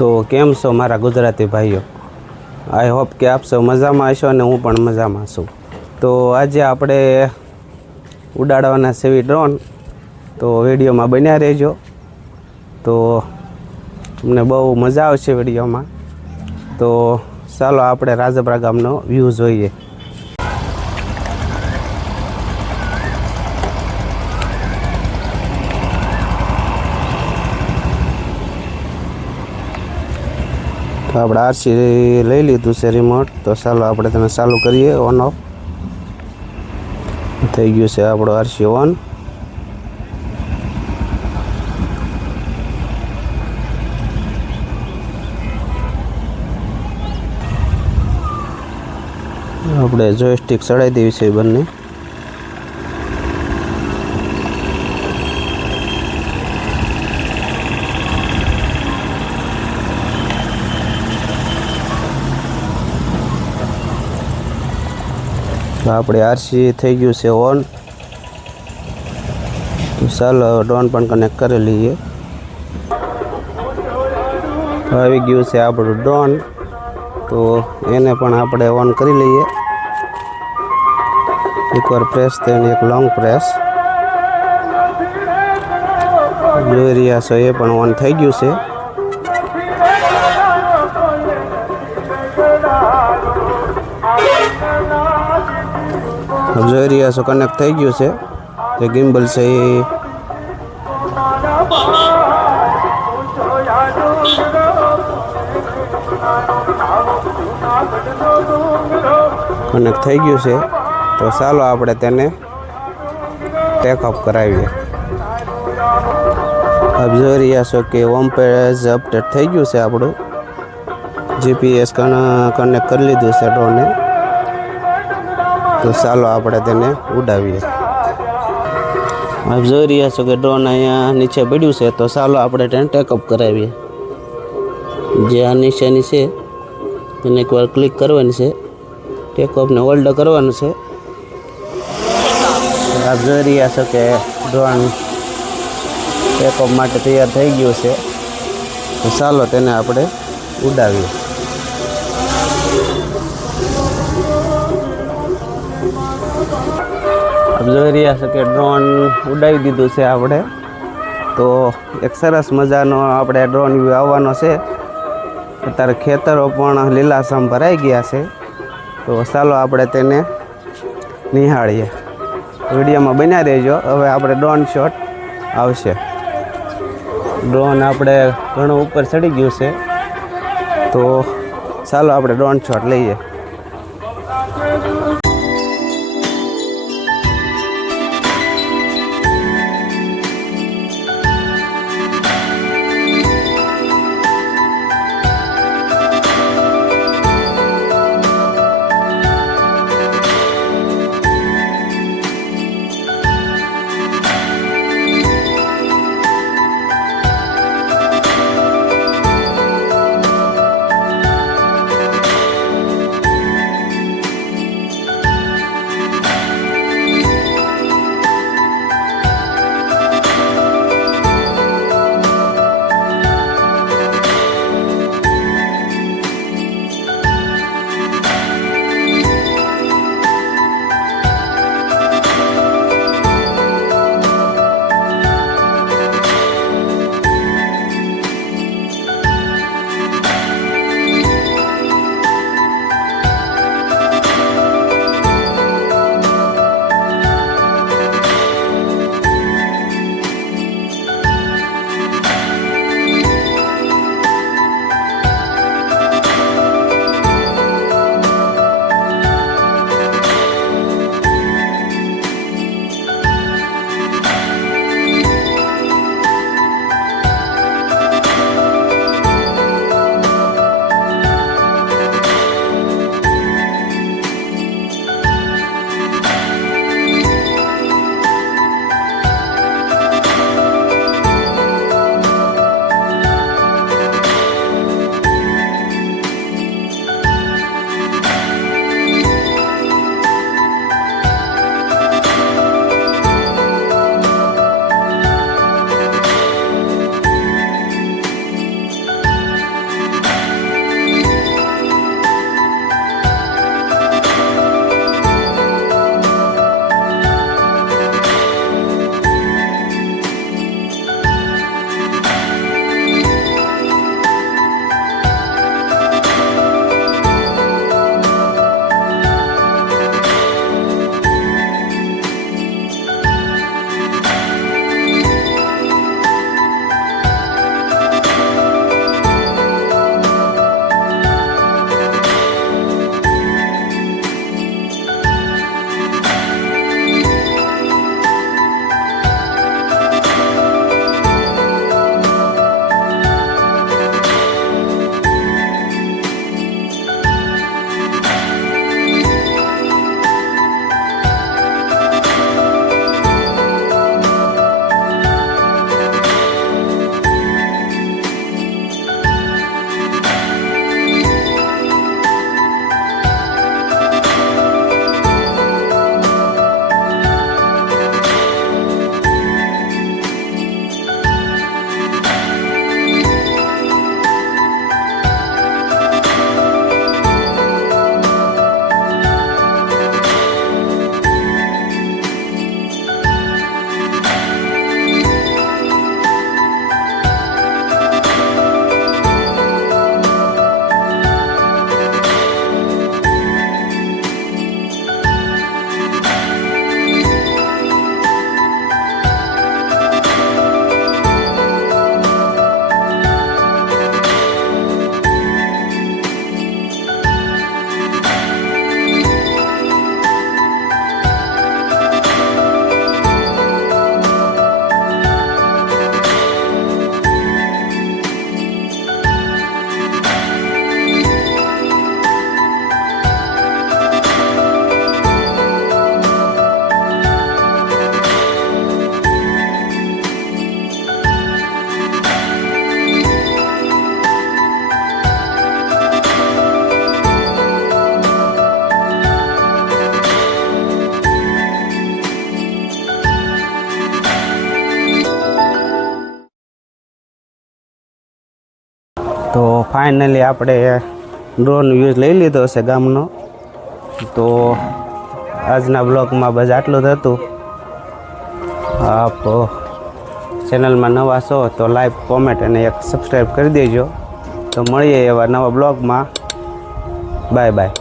તો કેમ છો મારા ગુજરાતી ભાઈઓ? આઈ હોપ કે આપ સૌ મજામાં હશો અને હું પણ મજામાં છું. તો આજે આપણે ઉડાડવાના છે ડ્રોન, તો વિડીયોમાં બન્યા રહેજો. તો તમને બહુ મજા આવશે વિડીયોમાં. તો ચાલો આપણે રાજપરા ગામનો વ્યૂ જોઈએ. તો આપણે આરસી લઈ લીધું છે રિમોટ, તો ચાલો આપણે તેને ચાલુ કરીએ. ઓન ઓફ થઈ ગયું છે આપણો આરસી ઓન. આપણે જોયસ્ટિક ચડાવી દેવી છે બંને. આપણે આરસી થઈ ગયું છે ઓન. તો ચાલો ડ્રોન પણ કનેક્ટ કરી લઈએ. આવી ગયું છે આપણું ડ્રોન, તો એને પણ આપણે ઓન કરી લઈએ. એકવાર પ્રેસ થઈને એક લોંગ પ્રેસ જોઈ રહ્યા છો, એ પણ ઓન થઈ ગયું છે. જોઈ રહ્યા છો કનેક્ટ થઈ ગયું છે. જે ગિમ્બલ છે એ કનેક્ટ થઈ ગયું છે. તો ચાલો આપણે તેને ટેકઅપ કરાવીએ. આપ જોઈ રહ્યા છો કે હોમ પેજ અપડેટ થઈ ગયું છે આપણું. જીપીએસ કનેક્ટ કરી લીધું છે ડ્રોનને. તો ચાલો આપણે તેને ઉડાવીએ. આપ જોઈ રહ્યા છો કે ડ્રોન અહીંયા નીચે પડ્યું છે. તો ચાલો આપણે તેને ટેકઅપ કરાવીએ. જે આ નીચેની છે તેને એકવાર ક્લિક કરવાની છે, ટેકઅપને હોલ્ડ કરવાનું છે. આપ જોઈ રહ્યા છો કે ડ્રોન ટેકઅપ માટે તૈયાર થઈ ગયું છે. તો ચાલો તેને આપણે ઉડાવીએ. આપ જોઈ રહ્યા છો કે ડ્રોન ઉડાવી દીધું છે આપણે. તો એક સરસ મજાનો આપણે ડ્રોન વ્યૂ આવવાનો છે. અત્યારે ખેતરો પણ લીલાછમ ભરાઈ ગયા છે. તો ચાલો આપણે તેને નિહાળીએ. વિડીયોમાં બન્યા રહેજો. હવે આપણે ડ્રોન શોટ આવશે. ડ્રોન આપણે ઘણું ઉપર ચડી ગયું છે. તો ચાલો આપણે ડ્રોન શોટ લઈએ. તો ફાઇનલી આપણે ડ્રોન વ્યૂઝ લઈ લીધો છે ગામનો. તો આજના બ્લોગમાં બસ આટલું જ હતું. આપ ચેનલમાં નવા છો તો લાઈક, કોમેન્ટ અને એક સબસ્ક્રાઈબ કરી દેજો. તો મળીએ એવા નવા બ્લોગમાં. Bye bye.